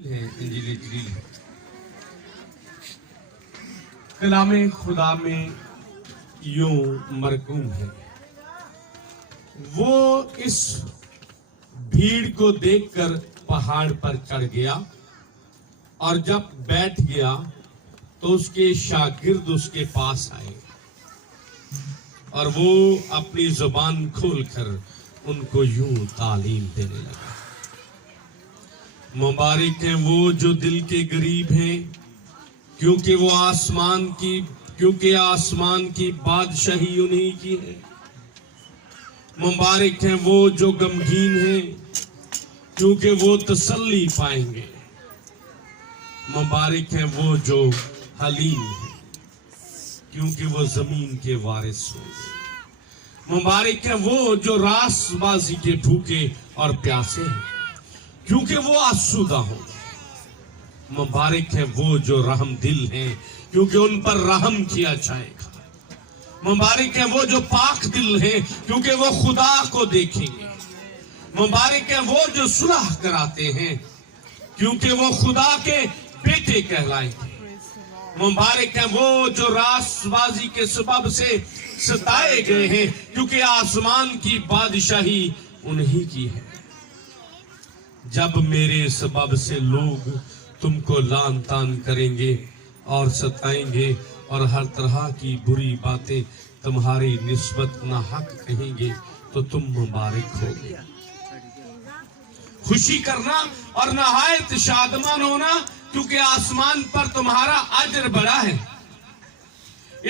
انجیل جلیل کلام خدا میں یوں مرقوم ہے، وہ اس بھیڑ کو دیکھ کر پہاڑ پر چڑھ گیا اور جب بیٹھ گیا تو اس کے شاگرد اس کے پاس آئے اور وہ اپنی زبان کھول کر ان کو یوں تعلیم دینے لگا۔ مبارک ہیں وہ جو دل کے غریب ہیں، کیونکہ آسمان کی بادشاہی انہی کی ہے۔ مبارک ہیں وہ جو غمگین ہیں، کیونکہ وہ تسلی پائیں گے۔ مبارک ہیں وہ جو حلیم ہیں، کیونکہ وہ زمین کے وارث ہوں گے۔ مبارک ہیں وہ جو راست بازی کے بھوکے اور پیاسے ہیں، کیونکہ وہ آسودہ ہوں گے۔ مبارک ہیں وہ جو رحم دل ہیں، کیونکہ ان پر رحم کیا جائے گا۔ مبارک ہیں وہ جو پاک دل ہیں، کیونکہ وہ خدا کو دیکھیں گے۔ مبارک ہیں وہ جو صلح کراتے ہیں، کیونکہ وہ خدا کے بیٹے کہلائیں گے۔ مبارک ہیں وہ جو راست بازی کے سبب سے ستائے گئے ہیں، کیونکہ آسمان کی بادشاہی انہی کی ہے۔ جب میرے سبب سے لوگ تم کو لعن طعن کریں گے اور ستائیں گے اور ہر طرح کی بری باتیں تمہاری نسبت ناحق کہیں گے تو تم مبارک ہوگے۔ خوشی کرنا اور نہایت شادمان ہونا، کیونکہ آسمان پر تمہارا اجر بڑا ہے،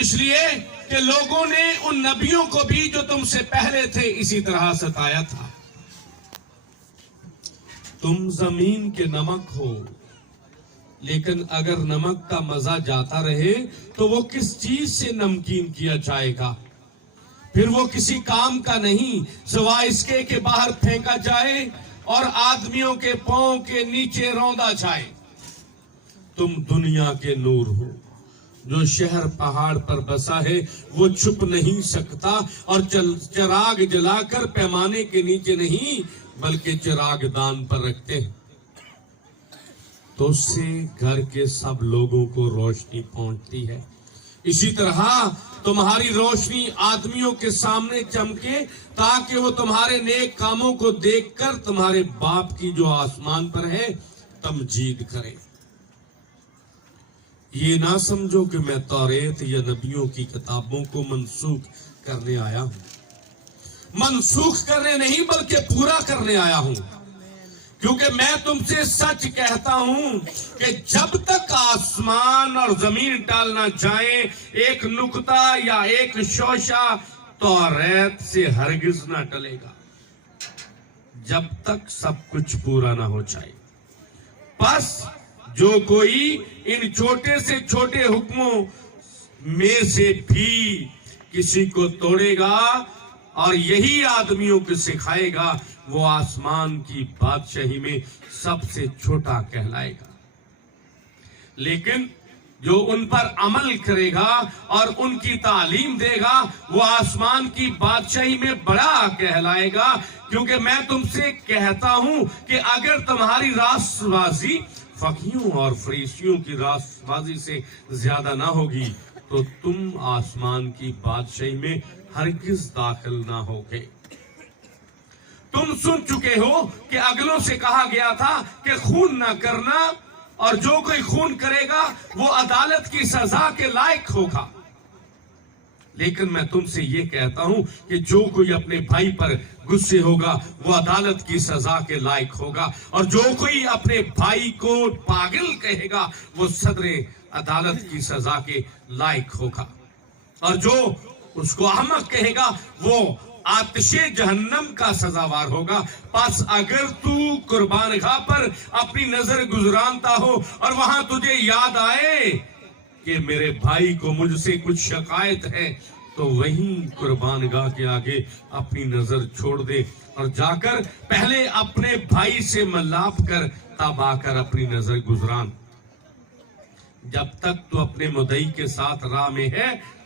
اس لیے کہ لوگوں نے ان نبیوں کو بھی جو تم سے پہلے تھے اسی طرح ستایا تھا۔ تم زمین کے نمک ہو، لیکن اگر نمک کا مزہ جاتا رہے تو وہ کس چیز سے نمکین کیا جائے گا؟ پھر وہ کسی کام کا نہیں سوائے اس کے کہ باہر پھینکا جائے اور آدمیوں کے پاؤں کے نیچے روندا جائے۔ تم دنیا کے نور ہو۔ جو شہر پہاڑ پر بسا ہے وہ چھپ نہیں سکتا، اور چراغ جلا کر پیمانے کے نیچے نہیں بلکہ چراغ دان پر رکھتے ہیں، تو اس سے گھر کے سب لوگوں کو روشنی پہنچتی ہے۔ اسی طرح تمہاری روشنی آدمیوں کے سامنے چمکے، تاکہ وہ تمہارے نیک کاموں کو دیکھ کر تمہارے باپ کی جو آسمان پر ہے تمجید کریں۔ یہ نہ سمجھو کہ میں توریت یا نبیوں کی کتابوں کو منسوخ کرنے آیا ہوں۔ منسوخ کرنے نہیں بلکہ پورا کرنے آیا ہوں، کیونکہ میں تم سے سچ کہتا ہوں کہ جب تک آسمان اور زمین ٹال نہ جائیں، ایک نقطہ یا ایک شوشہ توریت سے ہرگز نہ ٹلے گا، جب تک سب کچھ پورا نہ ہو جائے۔ پس جو کوئی ان چھوٹے سے چھوٹے حکموں میں سے بھی کسی کو توڑے گا اور یہی آدمیوں کو سکھائے گا، وہ آسمان کی بادشاہی میں سب سے چھوٹا کہلائے گا۔ لیکن جو ان پر عمل کرے گا اور ان کی تعلیم دے گا، وہ آسمان کی بادشاہی میں بڑا کہلائے گا۔ کیونکہ میں تم سے کہتا ہوں کہ اگر تمہاری راست بازی فقیہوں اور فریسیوں کی راست بازی سے زیادہ نہ ہوگی تو تم آسمان کی بادشاہی میں ہرگز داخل نہ ہوگے۔ تم سن چکے ہو کہ اگلوں سے کہا گیا تھا کہ خون نہ کرنا، اور جو کوئی خون کرے گا وہ عدالت کی سزا کے لائق ہوگا۔ لیکن میں تم سے یہ کہتا ہوں کہ جو کوئی اپنے بھائی پر غصے ہوگا وہ عدالت کی سزا کے لائق ہوگا، اور جو کوئی اپنے بھائی کو پاگل کہے گا وہ صدر عدالت کی سزا کے لائق ہوگا، اور جو اس کو احمق کہے گا وہ آتش جہنم کا سزاوار ہوگا۔ پس اگر تو قربان گاہ پر اپنی نظر گزرانتا ہو اور وہاں تجھے یاد آئے کہ میرے بھائی کو مجھ سے کچھ شکایت ہے، تو وہیں قربان گاہ کے آگے اپنی نظر چھوڑ دے اور جا کر پہلے اپنے بھائی سے ملاپ کر تب آ کر اپنی نظر گزران۔ جب تک تو اپنے مدعی کے ساتھ راہ میں ہے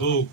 2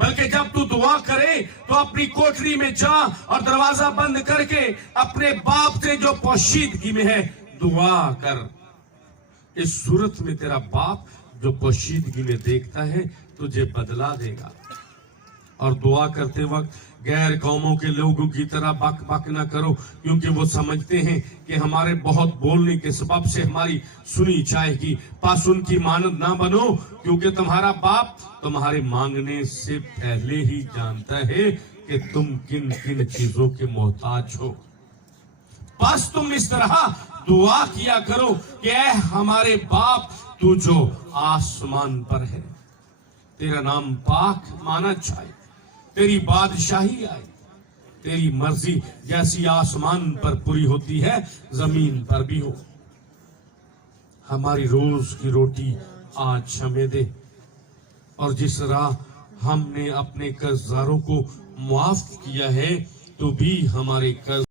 بلکہ جب تو دعا کرے تو اپنی کوٹری میں جا اور دروازہ بند کر کے اپنے باپ سے جو پوشیدگی میں ہے دعا کر. اس صورت میں تیرا باپ جو پوشیدگی میں دیکھتا ہے تجھے بدلا دے گا. اور دعا کرتے وقت غیر قوموں کے لوگوں کی طرح بک بک نہ کرو، کیونکہ وہ سمجھتے ہیں کہ ہمارے بہت بولنے کے سبب سے ہماری سنی جائے گی. پس ان کی مانند نہ بنو، کیونکہ تمہارا باپ تمہارے مانگنے سے پہلے ہی جانتا ہے کہ تم کن کن چیزوں کے محتاج ہو. پس تم اس طرح دعا کیا کرو کہ اے ہمارے باپ تو جو آسمان پر ہے، تیرا نام پاک مانا جائے، تیری بادشاہی آئے، تیری مرضی جیسی آسمان پر پوری ہوتی ہے زمین پر بھی ہو. ہماری روز کی روٹی آج ہمیں دے، اور جس راہ ہم نے اپنے قرضداروں کو معاف کیا ہے تو بھی ہمارے قرض